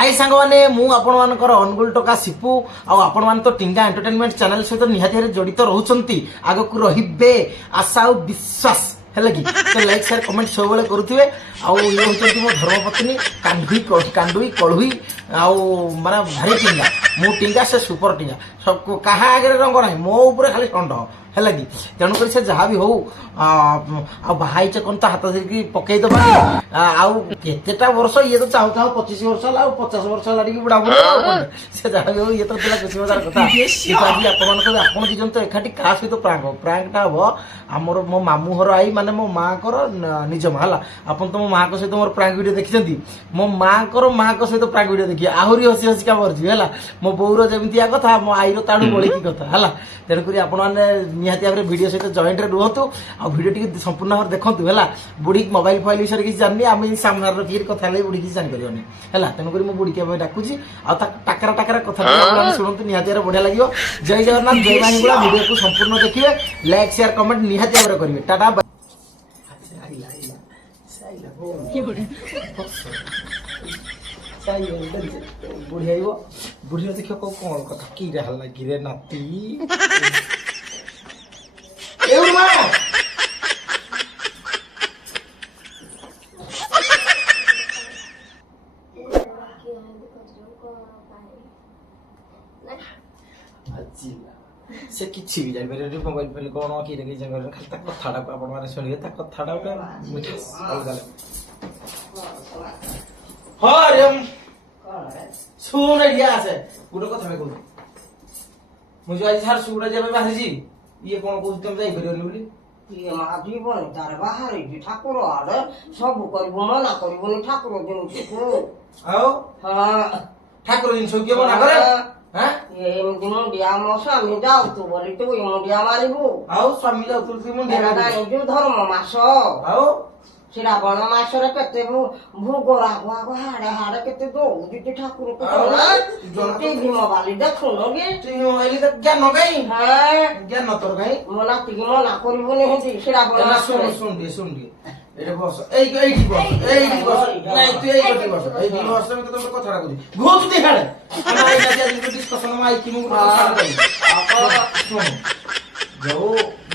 हाय सांग मैंने मुझर अनुगुल टका सिपु आपण मैंने तो टिंगा एंटरटेनमेंट चैनल सहित निहाती जड़ित रोचे आगक रे आशा और विश्वास है कि तो लाइक शेयर कमेंट सब बेले करुवे ये हूँ मो धर्मपत्नी कांडुई कलुई माने भारी टिंगा मु टिंगा से सुपर टिंगा सब क्या आगे रंग ना मो ऊपर खाली षंड है कि तेणुक से जहाँ भी हूँ बाहाई कौन तो हाथ धरिकी पकईदबा आतेटा वर्ष ये तो चाहू चाहू 25 वर्ष है 50 वर्ष है बुढ़ा बुढ़ा से जहाँ भी हो ये तो खुशी मजार कथा आज आप दी जन तो एकाठी क्या सहित प्रांकटा हम आमर मो मामू घर आई माने मो माँ को निज माँ है आप तो मो माँ को सहित मोर प्रांक वीडियो देखी मो माँ को सहित प्रांक वीडियो देखिए आहरी हसी हसिका मरजी है मो बोर जमी कथा मो आईर ताड़ू बड़ी कथा है तेणुक निहाती भाव भिडियो सहित जॉइंट रुहतु आ भिडियो टी संपूर्ण भाव देखु है बुढ़ी मोबाइल फोबाइल विषय किसी जानी आम सामने रखिए कथा बुढ़ी किसी जानीपारे है तेणुक मुझे बुढ़ी के डाकुची टाकरा टाकरा कथा शुणु निहाती भाव बढ़िया लगे। जय जगन्नाथ जय माहीगुड़ा भिडियो को संपूर्ण देखिए लाइक शेयर कमेंट निहाती भाव करेंगे टाटा बुढ़ी आइब बुढ़ी देख कौन कथा कि रे नाती से किसी भी जान मोबाइल फोन कौन कि कथा को शुणिए कथा शुण आसे गोटे कथा कहूँ मुझे आज सार सुगुड़ा जब बाहरी ये कौन कह तुम जाइए जीवन तार बाहर ठाकुर आड़े सब कर मना कर ठाकुर ठाकुर जिन किए मना करे मुंडिया मो स्वामी जाऊ बोली तू मुंडिया मारू स्वामी जाऊ धर्म मास श्रावण मासरे केते भोग राग आग हाड़े हाड़े केते दौड़ी ठाकुर को टीवी मोबाइल देखुन ज्ञान कहीं ज्ञान तोर कहीं मो नाती की मना करबुनि हेती श्रावण मासरे सुन एटा बस एई बस नहीं तू एई बस बस में तो कथा कहू घोच दे हाड़े हम आई जा डिस्कशन में आई कि मु सुन जो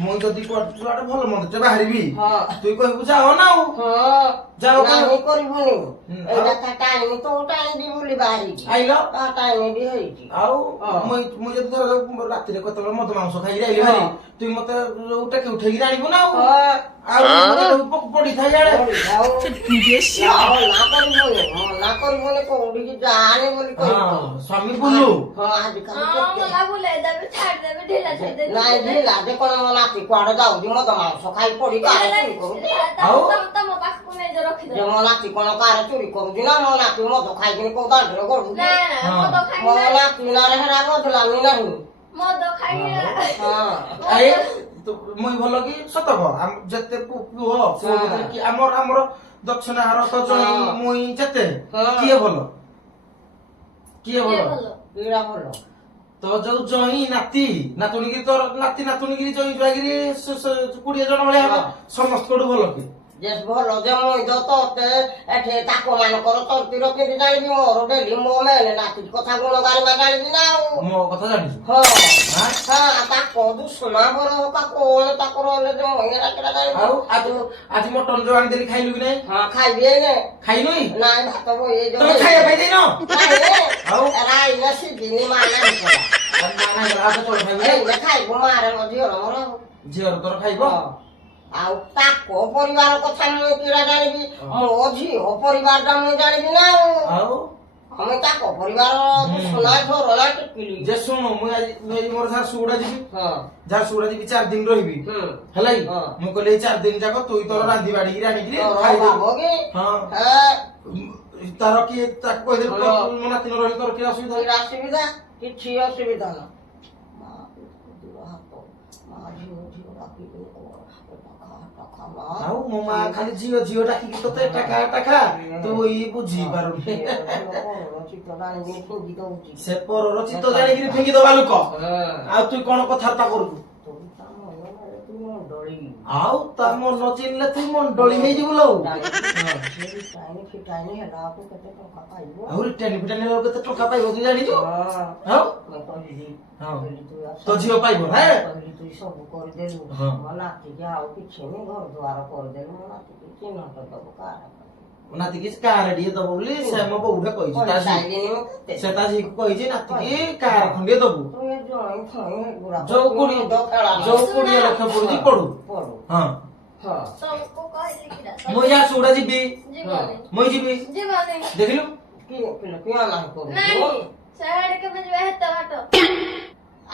मुई जदी कोआडे भल मंद बाहरी तु कहबू जाओ ना जाओ नहीं करबुनि एटा का टाइम तो टाइम दी बोली बाहरी आइलो ता टाइम दी हेची मुई जदी राति रे कतल मद मांस खाई आइली भारी तु मते उठे के उठेगी आनिबू ना पड़ी था यार ना करबुनि कोडी की जाने बोली स्वामी बोलू आज मला बोले देबे छाड़ देबे ढीला छाड़ दे नहीं ढीला जे कोन मो नाती कुआडे जाऊ दी मद मांस खाई पड़ी कारे चोरी करू तम पाख को ने जो रखि दे जे मो नाती कोन कारे चोरी करू दी ना मो नाती मद खाई के को दांड रे गडू ना मद खाई मो नाती ना रे हरा बदला नहीं मद खाई हां अरे तो मुई भलो कि सत हम जते पुओ कि हमर दक्षिण हार तो जो मुई जते किए भलो कीड़ा भलो तो जो जही नाती नातुनी की तोर नाती नातुनी की जही जुआगिरी 20 जन भले समस्त कोड भलो कि जेस भलो जे मुई जो तोते एठे ताको मान कर तोर तीर के जानिबी मोर डेली मो मेले नाती कथा गुण गाली मा जानिबी ना मो कथा जानि हां हां ताको दुश्मना बरो का कोन ताको रोले जे मोय राकेरा जानि आज मटन जो आन देली खाइलु कि नै हां खाइबे ने खाइनुई नाइ भात बो ए जो तुम खाइए भाई देनो आउ राई नसी दिनी माना माना तो खाइबे ए खाइबो मारे म जियो मोर झियर तोर खाइबो आउ ताको परिवार कथा मु किरा जानिबी मो झियो परिवार दा मु जानिबी ना आउ हम ताको परिवार सुना छोरा टिकली जे सुनो मु आज मोर सार सुगुडा जीबी हां जा सुगुडा जीबी 4 दिन रहिबी हलाई मु कहले 4 दिन जाको तुई तोर रांधी बाडी गिरा निकली खाइ बाबोगे हां तार की ताक कह दे मो नाती न रहि तोर की असुविधा किछि असुविधा ना आउ ममा खाली जियो जियो डाकी तो ते टाका टाका तू ई बुझी पारु से पर रचित जानि कि फेंगी दबा लोक आ तू कोन कथा ता करू ମଣ୍ଡଳୀ ଆଉ ତା ମନ ଚିହ୍ନିଲେ ତୁ ମଣ୍ଡଳୀ ହେଇଯିବୁ ଲୋ ଫିଟାଇନି ହେଲାକୁ କେତେ ଟଙ୍କା ପାଇବ ଆହୁରି ଟେନି ଫିଟାନି ହେଲାକୁ କେତେ ଟଙ୍କା ପାଇବ ତୁ ଜାଣିଛୁ ଆଉ ମୁଁ କହିଲି ହଁ। ତୁ ତୋ ଝିଅ ପାଇବ ନା କହିଲି ତୁ ସବୁ କରିଦେଲୁ ହଁ। ମୋ ନାତିକି ଆଉ କିଛି ନି ଘର ଦ୍ୱାର କରିଦେଲୁ ମୋ ନାତିକି ଚିହ୍ନଟ ଦବୁ କାହାର ନାତିକି କାର ଟିକେ ଦବ ବୋଲି ସେ ମୋ ବୋଉଟା କହିଛି ତା ଝିଅ ସେ ତା ଝିଅକୁ କହିଛି ନାତିକି କାର ଖଣ୍ଡିଏ ଦବୁ ଯୋଉ କୋଡିଏ ଲକ୍ଷ ପଡୁଛି ପଡୁ ହଁ ତମକୁ କହିଲି କି ନା ମୁଁ ଯା ଚୁଡା ଯିବି ଯିବନି ମୁଁ ଯିବି ଯିବନି ଦେଖିଲୁ ନାଇଁ ସେଆଡେ କେବେ ଯିବା ହେତ ବାଟ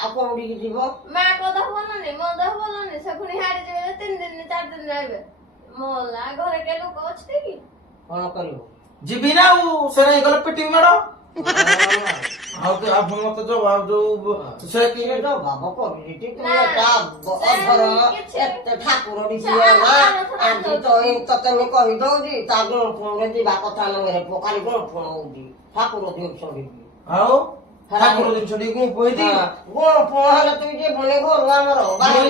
ଆଉ କୋଉଠିକି ଯିବ ମା କ ଦେହ ଭଲ ନି ମୋ ଦେହ ଭଲ ନି ସେ ପୁଣି ହାଡେ ଯିବେ ଯେ 3 ଦିନ 4 ଦିନ ରହିବେ ମୋଲା ଘରେ କେ ଲୋକ ଅଛି କି କଣ କରିବ ଯିବି ନା ଆଉ ସେ ନେଇ ଗଲେ ପିଟିବି ମାଡ ଆଉ ଆପଣ ମତେ ଯୋଉ ସେ କି ବାବ କରିଲି ଠାକୁର ଆଜି ତତେ ମୁଁ କହିଦଉଛି ତା ଗୁଣରେ ଯିବା କଥା ନୁହେଁ ପକାଲି ଗୁଣ ଫୁଣ ହଉଛି ଠାକୁର ଜିନିଷ ଆଉ ଠାକୁର ଜିନିଷ ଟିକେ ଗୁଁ ପଇତି ଗୁଣ ଫୁଣ ହେଲେ ତୁ ଯିବୁନି ଘରୁ ଆମର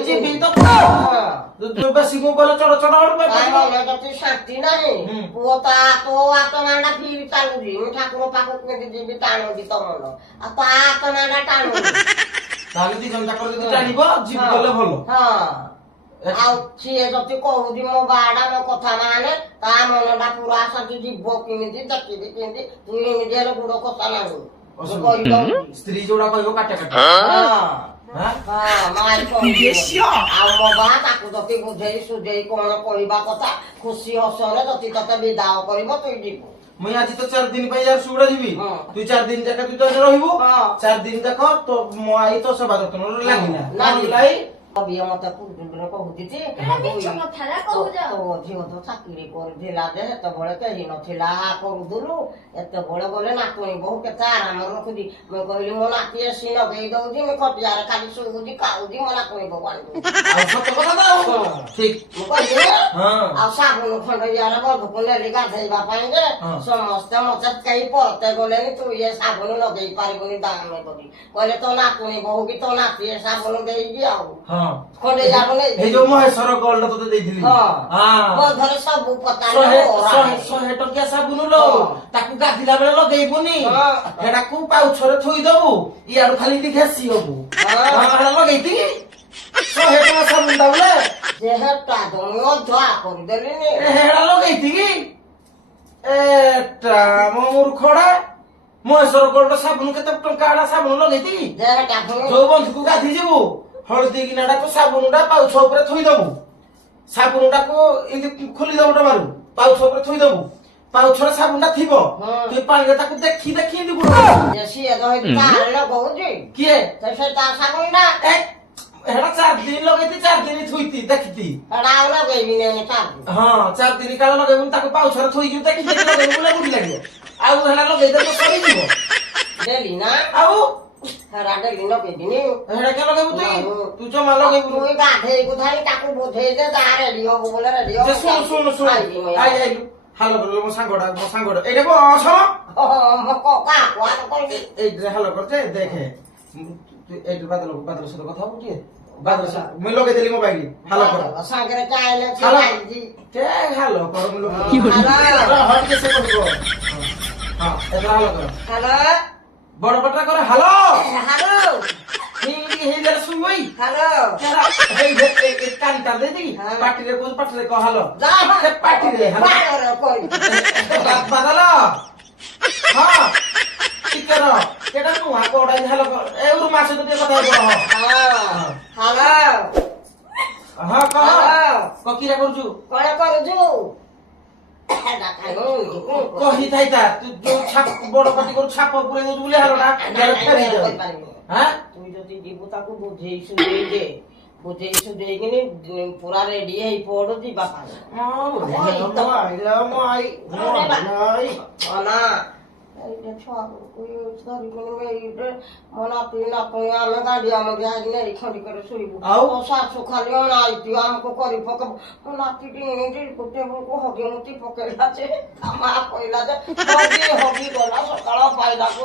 ଯିବି ତ ବେଶୀ ଗୁଁ ପଇଲେ ଚଡ ଚଡ ଶାନ୍ତି ନାହିଁ ପୁଅ ତୋ ହାତ ମାଣ୍ଡା ଫିରି ଚାଲୁଛି ମୁଁ ଠାକୁର ପାଖକୁ କେମିତି ଯିବି ଟାଣୁଛି ତମର ଆଉ ତା ହାତ ମାଣ୍ଡା ଟାଣୁଛି ତାହେଲେ ଦି ଜଣ ଯାକ ଯଦି ଟାଣିବ ଯିବି ଗଲେ ଭଲ ଆଉ ସିଏ ଯଦି କହୁଛି ମୋ ବାଡା ମୋ କଥା ମାନେ ତା ମନଟା ପୁରା ଶାନ୍ତି ଯିବ କେମିତି ଦେଖିବି କେମିତି ତୁ ଏମିତି ହେଲେ ଗୁଡ କଥା ନାହିଁ ସ୍ତ୍ରୀ ଯୋଉଟା କହିବ କାଟେ କାଟେ ଆଉ ମୋ ବା ତାକୁ ଯଦି ବୁଝେଇ ସୁଝେଇ କଣ କହିବା କଥା ଖୁସି ହସରେ ଯଦି ତତେ ବିଦାୟ କରିବ ତୁ ଯିବୁ ମୁଇଁ ଆଜି ତ 4 ଦିନ ପାଇଁ ଯାର ସୁଗୁଡା ଯିବି ତୁ 4 ଦିନ ଯାକ ତୁ ତ ରହିବୁ 4 ଦିନ ଯାକ ତ ମୋ ଆଇ ତ ସେବା ଯତ୍ନ ଲାଗିଲା ମତେ କହୁଛି ଝିଅ ତ ଚାକିରି କରିଥିଲା ଯେ ସେତେବେଳେ କେହି ନଥିଲା କରୁଥିଲୁ ଏତେବେଳେ ଗଲେ ନାତୁଣୀ ବୋହୁ କେତେ ଆରାମରେ ରଖୁଛି ମୁଁ କହିଲି ମୋ ନାତି ଏସି ଲଗେଇ ଦଉଛି ମୁଁ ଖଟିଆରେ ଖାଲି ଶୋଉଛି ଖାଉଛି ମୋ ନାତୁଣୀ ବୋହୁ ଆଣିଦଉଛି ମୁଁ କହିଲି ଆଉ ସାବୁନ ଖଣ୍ଡେ ଇଆରେ ବଧୁକୁ ନେଲି ଗାଧେଇବା ପାଇଁ ଯେ ସମସ୍ତେ ମତେ କେହି ପରତେ ଗଲେନି ତୁ ଇଏ ସାବୁନ ଲଗେଇ ପାରିବୁନି ଦାମେ କରି କହିଲେ ତୋ ନାତୁଣୀ ବୋହୁ କି ତୋ ନାତି ଏ ସାବୁନ ଦେଇକି ଆଉ ଖଣ୍ଡେ ଯାବନି ଏଇ ଯୋଉ ମହେଶ୍ୱର ଗୋଲ୍ଡ ତତେ ଦେଇଥିଲି ବଧରେ ସବୁ ପତା 100 ଟଙ୍କିଆ ସାବୁନ ଲୋ ତାକୁ ଗାଧିଲା ବେଳେ ଲଗେଇବୁନି ହେଟାକୁ ପାଉଛରେ ଥୋଇଦବୁ ଇଆଡୁ ଖାଲି ଟିକେ ଘେସି ହବୁ ଲଗେଇତି 100 ଟଙ୍କା ସାବୁନ ଟା ବୋଲେ ହେଟା ଜଣେ ଅଧା କରିଦେଲିନି ହେଟା ଲଗେଇତି କି ଏଟା ମୋ ମୂର୍ଖଡା ମହେଶ୍ୱର ଗୋଲ୍ଡ ସାବୁନ କେତେ ଟଙ୍କା ସାବୁନ ଲଗେଇତି ଯୋଉ ବନ୍ଧୁକୁ ଗାଧି ଯିବୁ ହଳଦୀ ଗିନାଟାକୁ ସାବୁନଟା ପାଉଛ ଉପରେ ଥୋଇଦବୁ ସାବୁନଟାକୁ ଏମିତି ଖୋଲିଦବୁ ଡବାରୁ ପାଉଛ ଉପରେ ଥୋଇଦବୁ ପାଉଛରେ ସାବୁନଟା ଥିବ ତୁଇ ପାଣିରେ ତାକୁ ଦେଖି ଦେଖି ଏମିତି ସିଏ ଲଗଉଛି କିଏ ସେଟା ସାବୁନଟା ହେଟା 4 ଦିନ ଲଗେଇତି 4 ଦିନ ଥୋଇତି ଦେଖିତି ହେଟା ଆଉ ଲଗେଇବିନି ହଁ 4 ଦିନ କାଳ ଲଗେଇବୁନି ତାକୁ ପାଉଛରେ ଥୋଇକି ଦେଖି ଦେଖି ଲଗେଇବୁ ବୋଲେ ବୁଢି ଲାଗିବ ଆଉ ହେଟା ଲଗେଇଦେବୁ ସରିଯିବ ଡେଲି ନା ଆଉ ହେଟା ଡେଲି ଲଗେଇବିନି ହେଟା କେ ଲଗେଇବୁ ତୁ ଜମା ଲଗେଇବୁ ତୁଇ ଗାଧେଇକୁ ଧାଇ ତାକୁ ବୁଝେଇ ଦେ ତା ରେଡି ହବୁ ବୋଲେ ରେଡି ହବୁ ଶୁଣୁ ଆଇଲୁ ହାଲ କରିଲୁ ମୋ ସାଙ୍ଗଟା ଏଇଟା ବସ ଏଇଟା ହାଲ କରିଛେ ଦେଖେ ଏଇଠି ବାଦଲ ସହିତ କଥା ହବୁ ଟିକେ ବାଦଲ ମୁଁ ଲଗେଇଦେଲି ମୋବାଇଲ ହାଲ କର ସାଙ୍ଗରେ ହାଲ କର ମୁଁ ଲଗେଇ ସେ କରିବ ହଁ ଏଥର ହାଲ କର ବଡ ପାଟରା କର ହାଲୋ ହେଇଗଲେ ଶୁଣବଇ କାନିଟା ଦେଇଦେଇ ପାଟିରେ କହୁଛୁ ପାଟିରେ କହ ହାଲୋ ପାଟିରେ ବାଦଲ ହଁ ଟିକେ ରହ କେଟା ନୁଆ କୋଉଟା ହାଲ କର ଏଉରୁ ମାସ ତ ଟିକେ କଥା ହଁ କହ କିରା କରୁଛୁ କଣ କରୁଛୁ କହିଥାଇ ତା ତୁ ଯୋଉ ବଡ ପାଟି କରୁ ଛାପ ପୁରେଇ ଦଉଛୁ ବୋଲି ହାଲଟା ଫେରି ଯାଉ ତୁ ଯଦି ଯିବୁ ତାକୁ ବୁଝେଇ ସୁଝେଇ ଦେ ବୁଝେଇ ସୁଝେଇକିନି ପୁରା ରେଡି ହେଇ ପଡୁ ଯିବା ପାଇଁ ଏଇଟା ଛୁଆକୁ ଧରିକିନି ଏଇଟେ ମୋ ନାତି ନାତୁଣୀ ଆମେ ଗାଡି ଆମ ଯାଇ ନେଇ ଖଡିକରେ ଶୋଇବୁ ଆଉ ଶାଶୁ ଖାଲି ଅଣାଇତି ଆମକୁ କରି ପକେଇବୁ ମୋ ନାତିଟି ଏମିତି ଟେବୁଲକୁ ହଗି ମୁତି ପକେଇଲା ଯେ ତା ମା କହିଲା ଯେ ହଗି ଗଲା ସକାଳ ପାଇଲାକୁ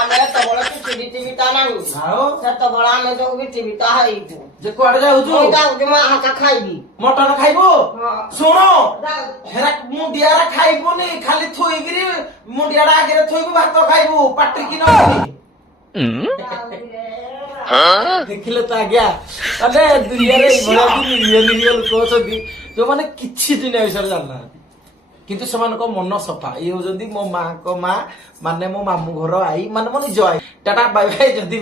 ଆମେ ଏତେବେଳେ କିଛି ବିଟିବିଟା ନାହିଁ ଆଉ ସେତେବେଳେ ଆମେ ଯୋଉ ବିଟିବିଟା ହେଇଛୁ ଯେ କୁଆଡେ ଯାଉଛୁ ମୁଁ ଯାଉଛି ମା ହାତ ଖାଇବି ମଟନ ଖାଇବୁ ହଁ। ଶୁଣ ଯାଉଛି। ହେରା ମୁଣ୍ଡିଆରା ଖାଇବୁନି ଖାଲି ଥୋଇକିରି ମୁଣ୍ଡିଆଟା ଆଗରେ ଥୋଇବୁ ଭାତ ଖାଇବୁ ପାଟିକି ନଉନି ଦେଖିଲେ ତ ଆଜ୍ଞା ମାନେ ଦୁନିଆରେ ଏଇଭଳିଆ ନିରୀହ ନିରୀହ ଲୋକ ଅଛନ୍ତି ଯୋଉମାନେ କିଛି ଦୁନିଆ ବିଷୟରେ ଜାଣିନାହାନ୍ତି କିନ୍ତୁ ସେମାନଙ୍କ ମନ ସଫା ଇଏ ହଉଛନ୍ତି ମୋ ମାଙ୍କ ମା ମାନେ ମୋ ମାମୁଁ ଘର ଆଈ ମାନେ ମୋ ନିଜ ଆଈ ଟାଟା ବାଇ ବାଇ ଯଦି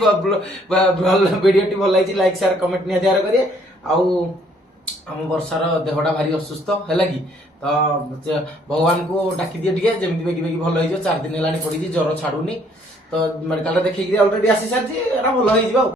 ଭିଡିଓଟି ଭଲ ଲାଗିଛି ଲାଇକ୍ ସେୟାର କମେଣ୍ଟ ନିହାତି କରିବେ ଆଉ ଆମ ବର୍ଷାର ଦେହଟା ଭାରି ଅସୁସ୍ଥ ହେଲା କି ତ ଭଗବାନଙ୍କୁ ଡାକି ଦିଏ ଟିକେ ଯେମିତି ବେଗି ବେଗି ଭଲ ହେଇଯିବ 4 ଦିନ ହେଲାଣି ପଡିଛି ଜ୍ୱର ଛାଡୁନି ତ ମେଡିକାଲରେ ଦେଖେଇକି ଅଲରେଡି ଆସି ସାରିଛି ଏଟା ଭଲ ହେଇଯିବ ଆଉ